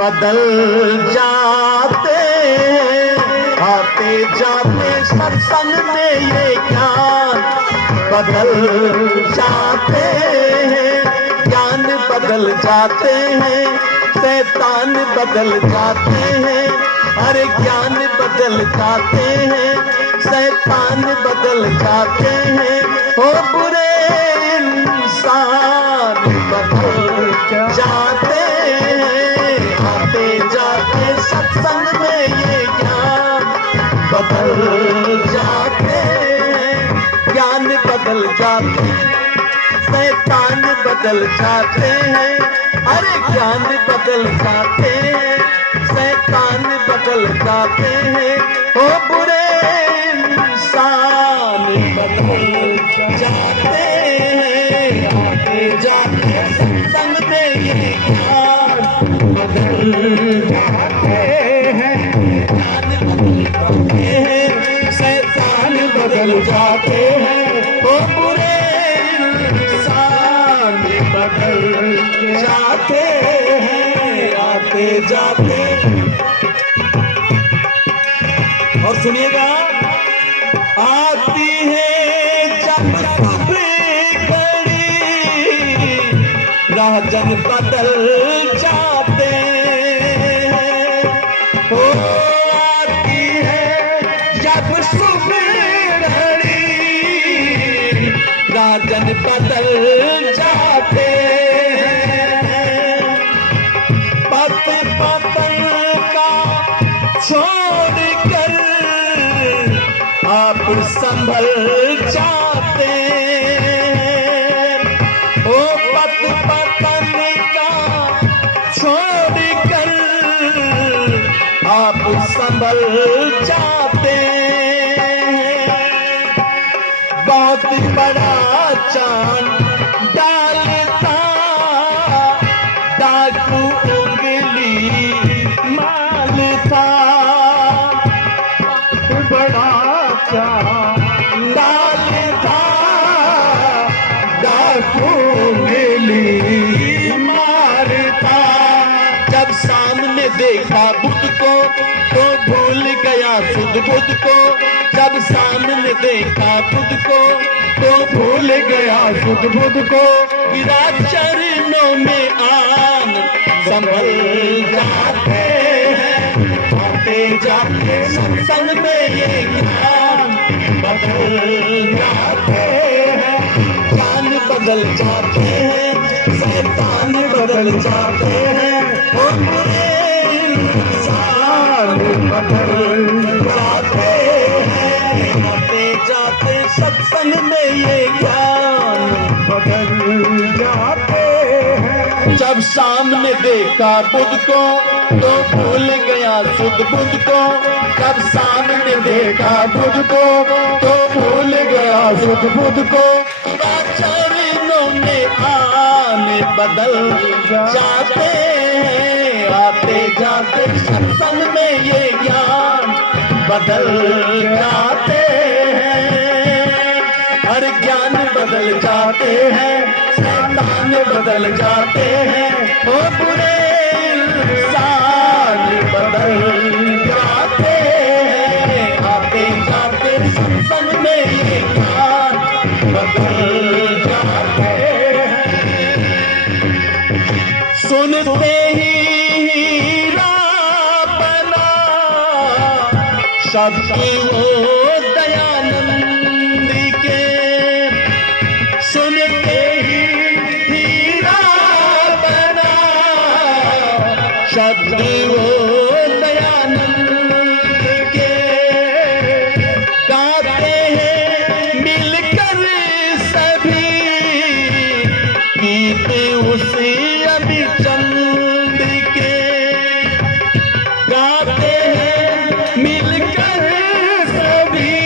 बदल जाते आते जाते सत्संग में ये ज्ञान बदल जाते हैं, ज्ञान बदल जाते हैं, शैतान बदल जाते हैं, अरे ज्ञान बदल जाते हैं, शैतान बदल जाते हैं, ओ बुरे इंसान बदल जाते हैं, आते जाते सत्संग में ये ज्ञान बदल जाते हैं, ज्ञान बदल जाते हैं, शैतान बदल जाते हैं, अरे ज्ञान बदल जाते हैं, शैतान बदल जाते हैं, ओ बुरे इंसान बदल जाते हैं, आते जाते सत्संग में ये ज्ञान बदल जाते हैं, ज्ञान बदल जाते हैं, शैतान बदल जाते हैं, ओ बुरे बदल जाते हैं, आते जाते। और सुनिएगा, आती है जब घड़ी राजन बदल जाते हैं, ओ आती है जब सुबह घड़ी राजन बदल जाते हैं, पत पतन का छोड़ कर आप संभल जाते हैं, ओ पत पतन का छोड़ कर आप संभल जाते हैं, बहुत बड़ा चांद डालता डाकू उंगली माल था, बड़ा चांद डालता डाकू उंगली मारता, जब सामने देखा बुद्ध को तो भूल गया सुध बुद्ध को, जब सामने देखा बुद्ध को तो भूल गया सुध बुद्ध को, गिरा चरणों में आन संभल जाते हैं, आते जाते सत्संग में ये ज्ञान बदल जाते हैं, ज्ञान बदल जाते हैं, शैतान बदल जाते हैं, और बुरे इंसान बदल जाते हैं, आते जाते सत्संग में ये ज्ञान बदल जाते हैं, जब सामने देखा बुद्ध को तो भूल गया सुध बुद्ध को, जब सामने देखा बुद्ध को तो भूल गया सुध बुद्ध को, चरणों में आने बदल जाते हैं, आते जाते सत्संग में ये ज्ञान बदल जाते हैं, हर ज्ञान बदल जाते हैं, शैतान बदल जाते हैं, ओ बुरे इंसान बदल जाते हैं, आते जाते सत्संग में ये ज्ञान बदल जाते हैं, सुनते ही हीरा बना शब्द वो दयानंद के, सुनते ही हीरा बना शब्द वो दयानंद के, गाते हैं मिलकर सभी गीत उसी अभी चंद के, गाते हैं मिलकर सभी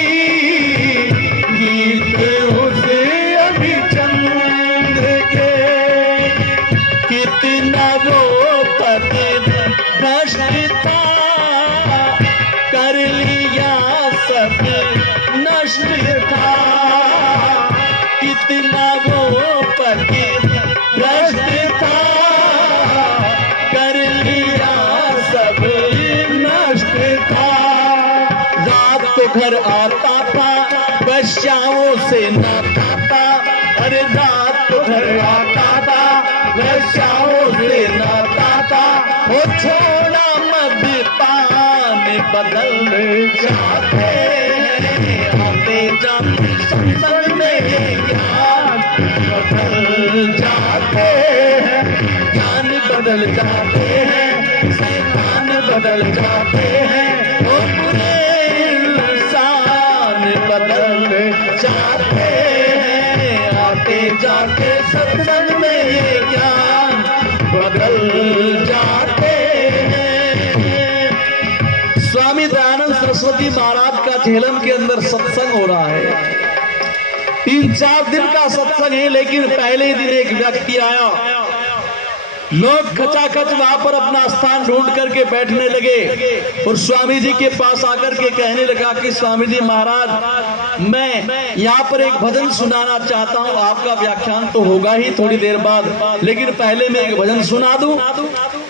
गीत उसी अभी चंद के, कितना वो पति भ्रष्ट था कर लिया सब नष्ट था, कितना वो पति भ्रष्ट था कर लिया घर आता था, वैश्याओं से नाता था। अरे रात को घर आता था, वैश्याओं से नाता था। वो छोड़ा मद्यपान बदल जाते हैं, आते जाते सत्संग में ये ज्ञान बदल जाते हैं, ज्ञान बदल जाते हैं, शैतान बदल जाते हैं, और पूरे इंसान बदल जाते हैं, आते जाते सत्संग में ये ज्ञान बदल जाते हैं। स्वामी दयानंद सरस्वती महाराज का झेलम के अंदर सत्संग हो रहा है। 3-4 दिन का सत्संग है, लेकिन पहले दिन एक व्यक्ति आया। लोग खचाखच वहां पर अपना स्थान ढूंढ करके बैठने लगे और स्वामी जी के पास आकर के कहने लगा कि स्वामी जी महाराज, मैं यहाँ पर एक भजन सुनाना चाहता हूँ। आपका व्याख्यान तो होगा ही थोड़ी देर बाद, लेकिन पहले मैं एक भजन सुना दूं।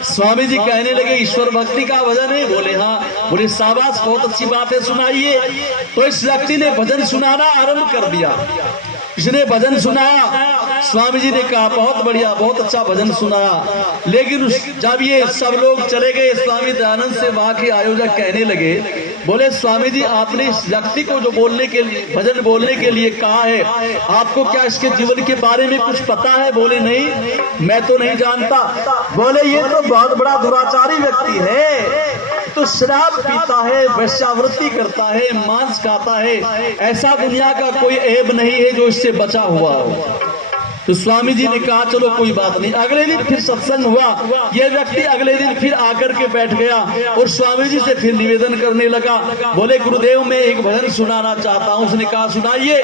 स्वामी जी कहने लगे, ईश्वर भक्ति का भजन है? बोले हाँ। बोले शाबाश, बहुत अच्छी बात है, सुनाइए। तो इस व्यक्ति ने भजन सुनाना आरंभ कर दिया। इसने भजन सुनाया। स्वामी जी ने कहा बहुत बढ़िया, बहुत अच्छा भजन सुनाया। लेकिन जब ये सब लोग चले गए, स्वामी दयानंद से वहां के आयोजक कहने लगे, बोले स्वामी जी आपने इस व्यक्ति को जो बोलने के लिए भजन बोलने के लिए कहा है, आपको क्या इसके जीवन के बारे में कुछ पता है? बोले नहीं, मैं तो नहीं जानता। बोले ये तो बहुत बड़ा दुराचारी व्यक्ति है, तो शराब पीता है, वेश्यावृत्ति करता है, मांस खाता है, ऐसा दुनिया का कोई ऐब नहीं है जो इससे बचा हुआ हो। तो स्वामी जी ने कहा चलो कोई बात नहीं। अगले दिन फिर सत्संग हुआ। यह व्यक्ति अगले दिन फिर आकर के बैठ गया और स्वामी जी से फिर निवेदन करने लगा। बोले गुरुदेव मैं एक भजन सुनाना चाहता हूँ। उसने कहा सुनाइए।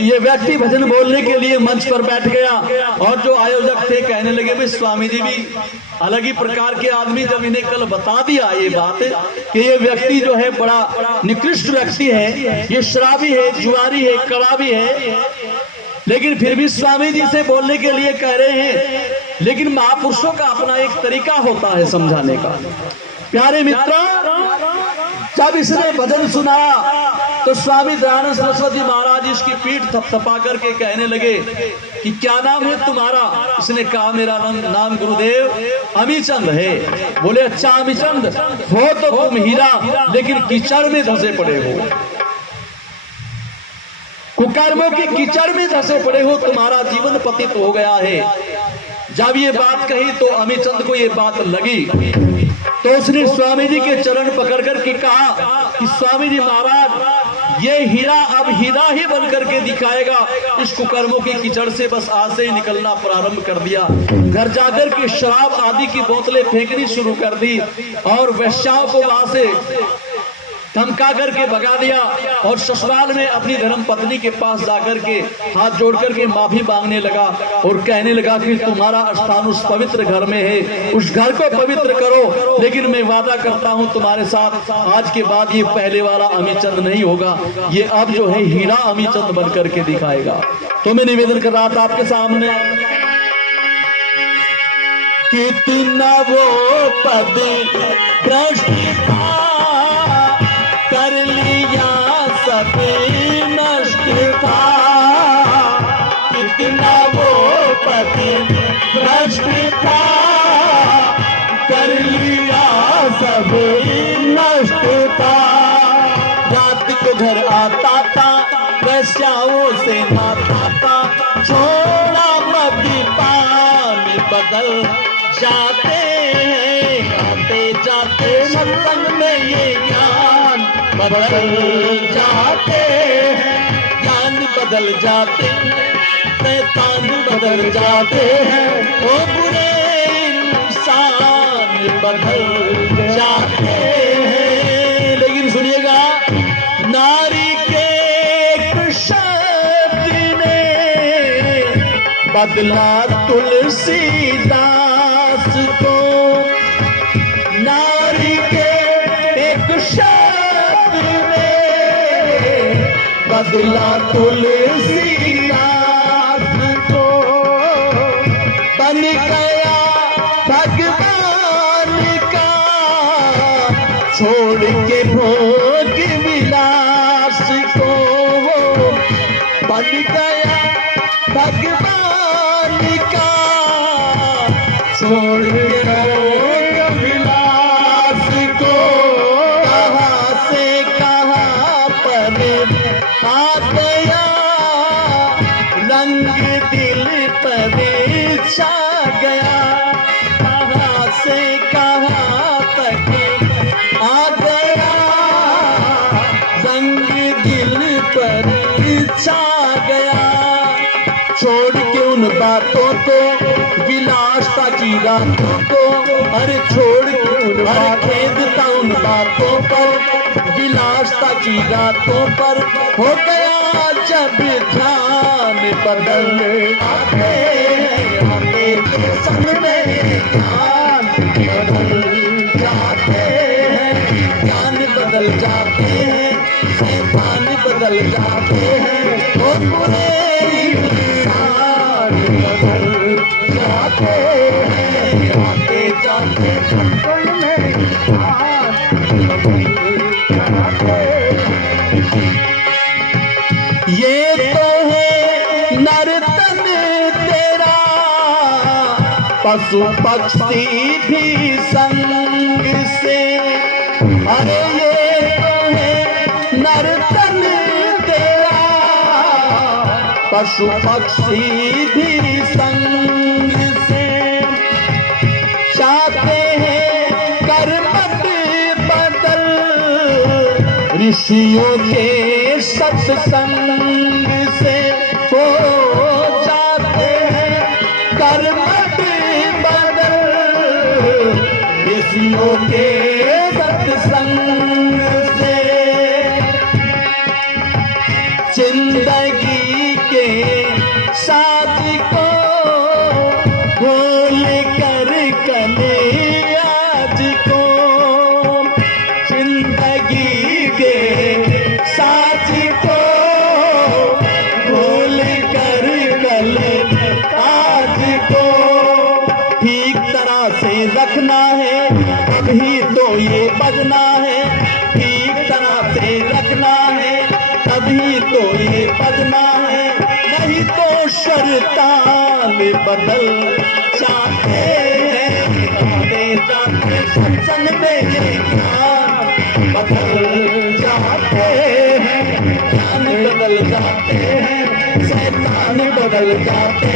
ये व्यक्ति भजन बोलने के लिए मंच पर बैठ गया और जो आयोजक थे कहने लगे भाई स्वामी जी भी अलग ही प्रकार के आदमी, जब इन्हें कल बता दिया ये बात कि ये व्यक्ति जो है बड़ा निकृष्ट व्यक्ति है, ये शराबी है, जुआरी है, कड़ाबी है, लेकिन फिर भी स्वामी जी से बोलने के लिए कह रहे हैं। लेकिन महापुरुषों का अपना एक तरीका होता है समझाने का। प्यारे मित्र, जब इसने भजन सुनाया तो स्वामी दयानंद सरस्वती महाराज इसकी पीठ थपथपा करके कहने लगे कि क्या नाम है तुम्हारा? इसने कहा मेरा नाम गुरुदेव अमीचंद है। बोले अच्छा अमीचंद, हो तो तुम हीरा लेकिन कीचड़ में धंसे पड़े हो, कुकर्मों की कीचड़ में धंसे पड़े हो, तुम्हारा जीवन पतित हो गया है। जब ये बात कही तो अमीचंद को ये बात लगी, तो उसने स्वामी जी के चरण पकड़ करके कहा कि स्वामी जी महाराज ये हीरा अब हीरा ही बन करके दिखाएगा। इस कुकर्मों की कीचड़ से बस आज से ही निकलना प्रारंभ कर दिया। घर जाकर के शराब आदि की बोतलें फेंकनी शुरू कर दी और वेश्याओं को वहां से धमका करके भगा दिया और ससुराल में अपनी धर्म पत्नी के पास जाकर के हाथ जोड़ करके माफी मांगने लगा और कहने लगा कि तुम्हारा स्थान उस पवित्र घर में है, उस घर को पवित्र करो, लेकिन मैं वादा करता हूं तुम्हारे साथ आज के बाद ये पहले वाला अमीचंद नहीं होगा, ये अब जो है हीरा अमीचंद बन करके दिखाएगा। तो मैं निवेदन कर रहा था आपके सामने, कितना वो पद भ्रष्ट कर लिया सब नष्ट था, कितना वो पति भ्रष्ट था, कर लिया सब नष्ट था। रात को घर आता था, वैश्याओं से नाता था, छोड़ा मद्यपान बदल जाते हैं, आते जाते सत्संग में ये ज्ञान बदल जाते हैं, ज्ञान बदल जाते हैं, शैतान बदल जाते हैं, वो बुरे इंसान बदल जाते हैं। लेकिन सुनिएगा, नारी के एक शब्द ने बदला तुलसीदास को, नारी के एक शब्द ने बदला तुलसीदास को, बन गया भगवान का छोड़ के भोग विलास। गया भगवान का, छोड़ विलास को कहाँ से कहाँ पर आ गया, रंग दिल पर छा गया, कहाँ से कहाँ तक आ गया, रंग दिल पर छा गया। छोड़ के उन बातों को, विलासता की रातों को, अरे छोड़ के उन खेदता उन बातों पर, विलासता की रातों पर हो गया जब ध्यान बदल आते हैं संग में, ध्यान बदल जाते हैं, ध्यान बदल जाते हैं, शैतान बदल जाते हैं, और पूरे इंसान बदल जाते हैं, आते जाते संग में, ध्यान बदल जाते हैं। ये तो है नर्तन तेरा, पशु पक्षी भी संग से, अरे ये तो है नर्तन तेरा, पशु पक्षी भी संग से, चाहते हैं कर्मठ बदल ऋषियों के सत्संग से, हो जाते हैं कर्मठ बदल ऋषियों के सत्संग से। जिंदगी के साथ को भूल कर कले आज को, जिंदगी के साथ को भूल कर कल आज को, ठीक तरह से रखना है तभी तो ये बजना है, ठीक तरह से रखना है तभी तो ये बजना है, नहीं तो शैतान बदल जाते हैं, आते जाते सत्संग में ये ज्ञान बदल जाते हैं, ज्ञान बदल जाते हैं, शैतान बदल जाते